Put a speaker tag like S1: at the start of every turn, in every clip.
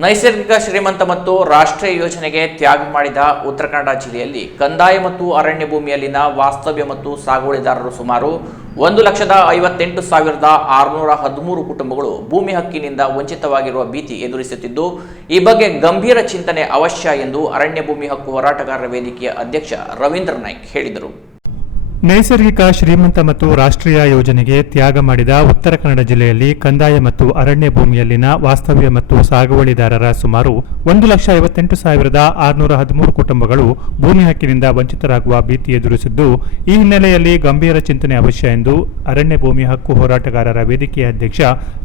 S1: ನೈಸರ್ಗಿಕ ಶ್ರೀಮಂತ ಮತ್ತು ರಾಷ್ಟ್ರೀಯ ಯೋಜನೆಗೆ ತ್ಯಾಗ ಮಾಡಿದ ಉತ್ತರ ಕನ್ನಡ ಜಿಲ್ಲೆಯಲ್ಲಿ ಕಂದಾಯ ಮತ್ತು ಅರಣ್ಯ ಭೂಮಿಯಲ್ಲಿನ ವಾಸ್ತವ್ಯ ಮತ್ತು ಸಾಗುವಳಿದಾರರು ಸುಮಾರು ಒಂದು ಲಕ್ಷದ ಐವತ್ತೆಂಟು ಸಾವಿರದ ಆರುನೂರ ಹದಿಮೂರು ಕುಟುಂಬಗಳು ಭೂಮಿ ಹಕ್ಕಿನಿಂದ ವಂಚಿತವಾಗಿರುವ ಭೀತಿ ಎದುರಿಸುತ್ತಿದ್ದು, ಈ ಬಗ್ಗೆ ಗಂಭೀರ ಚಿಂತನೆ ಅವಶ್ಯ ಎಂದು ಅರಣ್ಯ ಭೂಮಿ ಹಕ್ಕು ಹೋರಾಟಗಾರರ ವೇದಿಕೆಯ ಅಧ್ಯಕ್ಷ ರವೀಂದ್ರ ನಾಯ್ಕ್ ಹೇಳಿದರು.
S2: ನೈಸರ್ಗಿಕ, ಶ್ರೀಮಂತ ಮತ್ತು ರಾಷ್ಟ್ರೀಯ ಯೋಜನೆಗೆ ತ್ಯಾಗ ಮಾಡಿದ ಉತ್ತರ ಕನ್ನಡ ಜಿಲ್ಲೆಯಲ್ಲಿ ಕಂದಾಯ ಮತ್ತು ಅರಣ್ಯ ಭೂಮಿಯಲ್ಲಿನ ವಾಸ್ತವ್ಯ ಮತ್ತು ಸಾಗುವಳಿದಾರರ ಸುಮಾರು ಒಂದು ಲಕ್ಷ ಐವತ್ತೆಂಟು ಸಾವಿರದ ಆರುನೂರ ಹದಿಮೂರು ಕುಟುಂಬಗಳು ಭೂಮಿ ಹಕ್ಕಿನಿಂದ ವಂಚಿತರಾಗುವ ಭೀತಿ ಎದುರಿಸಿದ್ದು, ಈ ಹಿನ್ನೆಲೆಯಲ್ಲಿ ಗಂಭೀರ ಚಿಂತನೆ ಅವಶ್ಯ ಎಂದು ಅರಣ್ಯ ಭೂಮಿ ಹಕ್ಕು ಹೋರಾಟಗಾರರ ವೇದಿಕೆಯ ಅಧ್ಯಕ್ಷ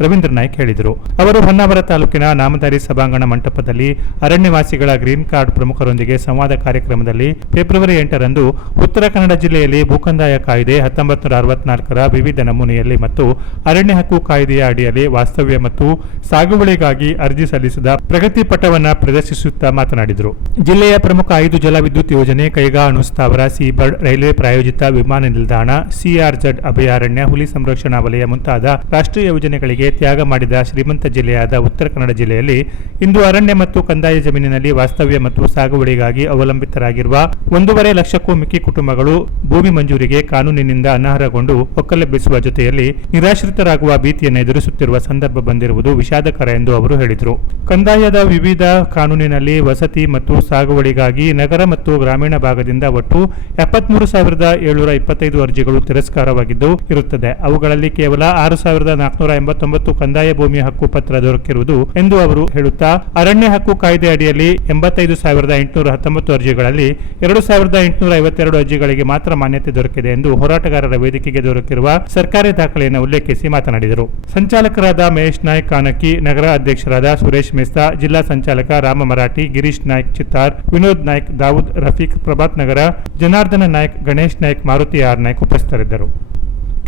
S2: ರವೀಂದ್ರ ನಾಯ್ಕ್ ಹೇಳಿದರು. ಅವರು ಹೊನ್ನಾವರ ತಾಲೂಕಿನ ನಾಮಧಾರಿ ಸಭಾಂಗಣ ಮಂಟಪದಲ್ಲಿ ಅರಣ್ಯವಾಸಿಗಳ ಗ್ರೀನ್ ಕಾರ್ಡ್ ಪ್ರಮುಖರೊಂದಿಗೆ ಸಂವಾದ ಕಾರ್ಯಕ್ರಮದಲ್ಲಿ ಫೆಬ್ರವರಿ ಎಂಟರಂದು ಉತ್ತರ ಕನ್ನಡ ಜಿಲ್ಲೆಯಲ್ಲಿ ಭೂಕಂದಾಯ ಕಾಯ್ದೆ ಹತ್ತೊಂಬತ್ತು ನೂರ ಅರವತ್ನಾಲ್ಕರ ವಿವಿಧ ನಮೂನೆಯಲ್ಲಿ ಮತ್ತು ಅರಣ್ಯ ಹಕ್ಕು ಕಾಯ್ದೆಯ ಅಡಿಯಲ್ಲಿ ವಾಸ್ತವ್ಯ ಮತ್ತು ಸಾಗುವಳಿಗಾಗಿ ಅರ್ಜಿ ಸಲ್ಲಿಸಿದ ಪ್ರಗತಿ ಪಟವನ್ನ ಪ್ರದರ್ಶಿಸುತ್ತಾ ಮಾತನಾಡಿದರು. ಜಿಲ್ಲೆಯ ಪ್ರಮುಖ ಐದು ಜಲವಿದ್ಯುತ್ ಯೋಜನೆ ಕೈಗಾ ಅಣುಸ್ಥಾವರ ಸೀಬರ್ಡ್ ರೈಲ್ವೆ ಪ್ರಾಯೋಜಿತ ವಿಮಾನ ನಿಲ್ದಾಣ ಸಿಆರ್ಜೆಡ್ ಅಭಯಾರಣ್ಯ ಹುಲಿ ಸಂರಕ್ಷಣಾ ವಲಯ ಮುಂತಾದ ರಾಷ್ಟ್ರೀಯ ಯೋಜನೆಗಳಿಗೆ ತ್ಯಾಗ ಮಾಡಿದ ಶ್ರೀಮಂತ ಜಿಲ್ಲೆಯಾದ ಉತ್ತರ ಕನ್ನಡ ಜಿಲ್ಲೆಯಲ್ಲಿ ಇಂದು ಅರಣ್ಯ ಮತ್ತು ಕಂದಾಯ ಜಮೀನಿನಲ್ಲಿ ವಾಸ್ತವ್ಯ ಮತ್ತು ಸಾಗುವಳಿಗಾಗಿ ಅವಲಂಬಿತರಾಗಿರುವ ಒಂದೂವರೆ ಲಕ್ಷಕ್ಕೂ ಮಿಕ್ಕಿ ಕುಟುಂಬಗಳು ಭೂಮಿ ಮಂಜೂರಿಗೆ ಕಾನೂನಿನಿಂದ ಅನರ್ಹಗೊಂಡು ಒಕ್ಕಲೆಬ್ಬಿಸುವ ಜೊತೆಯಲ್ಲಿ ನಿರಾಶ್ರಿತರಾಗುವ ಭೀತಿಯನ್ನು ಎದುರಿಸುತ್ತಿರುವ ಸಂದರ್ಭ ಬಂದಿರುವುದು ವಿಷಾದಕರ ಎಂದು ಅವರು ಹೇಳಿದರು. ಕಂದಾಯದ ವಿವಿಧ ಕಾನೂನಿನಲ್ಲಿ ವಸತಿ ಮತ್ತು ಸಾಗುವಳಿಗಾಗಿ ನಗರ ಮತ್ತು ಗ್ರಾಮೀಣ ಭಾಗದಿಂದ ಒಟ್ಟು ಎಪ್ಪತ್ಮೂರು ಸಾವಿರದ ಏಳ್ನೂರ ಇಪ್ಪತ್ತೈದು ಅರ್ಜಿಗಳು ತಿರಸ್ಕಾರವಾಗಿದ್ದು ಇರುತ್ತದೆ. ಅವುಗಳಲ್ಲಿ ಕೇವಲ ಆರು ಸಾವಿರದ ನಾಲ್ಕುನೂರ ಎಂಬತ್ತೊಂಬತ್ತು ಕಂದಾಯ ಭೂಮಿ ಹಕ್ಕು ಪತ್ರ ದೊರಕಿರುವುದು ಎಂದು ಅವರು ಹೇಳುತ್ತಾ, ಅರಣ್ಯ ಹಕ್ಕು ಕಾಯ್ದೆ ಅಡಿಯಲ್ಲಿ ಎಂಬತ್ತೈದು ಸಾವಿರದ ಎಂಟುನೂರ ಹತ್ತೊಂಬತ್ತು ಅರ್ಜಿಗಳಲ್ಲಿ ಎರಡು ಸಾವಿರದ ಎಂಟುನೂರ ಐವತ್ತೆರಡು ಅರ್ಜಿಗಳಿಗೆ ಮಾತ್ರ ಮಾನ್ಯತೆ ದೊರಕಿದೆ ಎಂದು ಹೋರಾಟಗಾರರ ವೇದಿಕೆಗೆ ದೊರಕಿರುವ ಸರ್ಕಾರಿ ದಾಖಲೆಯನ್ನು ಉಲ್ಲೇಖಿಸಿ ಮಾತನಾಡಿದರು. ಸಂಚಾಲಕರಾದ ಮಹೇಶ್ ನಾಯ್ಕ್ ಕಾನಕಿ ನಗರ ಅಧ್ಯಕ್ಷರಾದ ಸುರೇಶ್ ಮೆಸ್ತಾ, ಜಿಲ್ಲಾ ಸಂಚಾಲಕ ರಾಮ ಮರಾಠಿ, ಗಿರೀಶ್ ನಾಯ್ಕ್ ಚಿತ್ತಾರ್, ವಿನೋದ್ ನಾಯ್ಕ್, ದಾವೂದ್ ರಫೀಕ್, ಪ್ರಭಾತ್ ನಗರ, ಜನಾರ್ದನ ನಾಯ್ಕ್, ಗಣೇಶ್ ನಾಯ್ಕ್, ಮಾರುತಿ ಆರ್ ನಾಯ್ಕ್ ಉಪಸ್ಥಿತರಿದ್ದರು.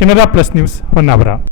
S2: Canara plus news Honnavar.